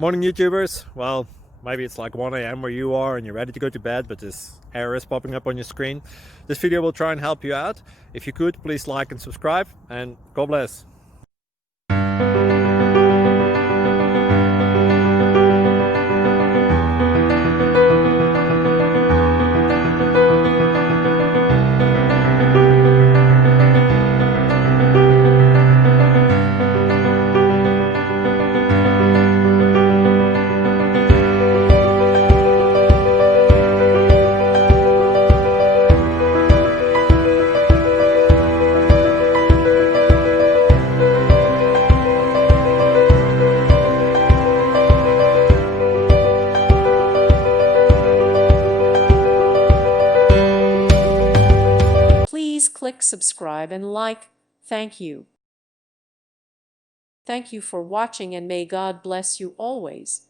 Morning YouTubers. Well, maybe it's like 1 a.m. where you are and you're ready to go to bed, but this error is popping up on your screen. This video will try and help you out. If you could, please like and subscribe, and God bless. Please click subscribe and like. Thank you. Thank you for watching, and may God bless you always.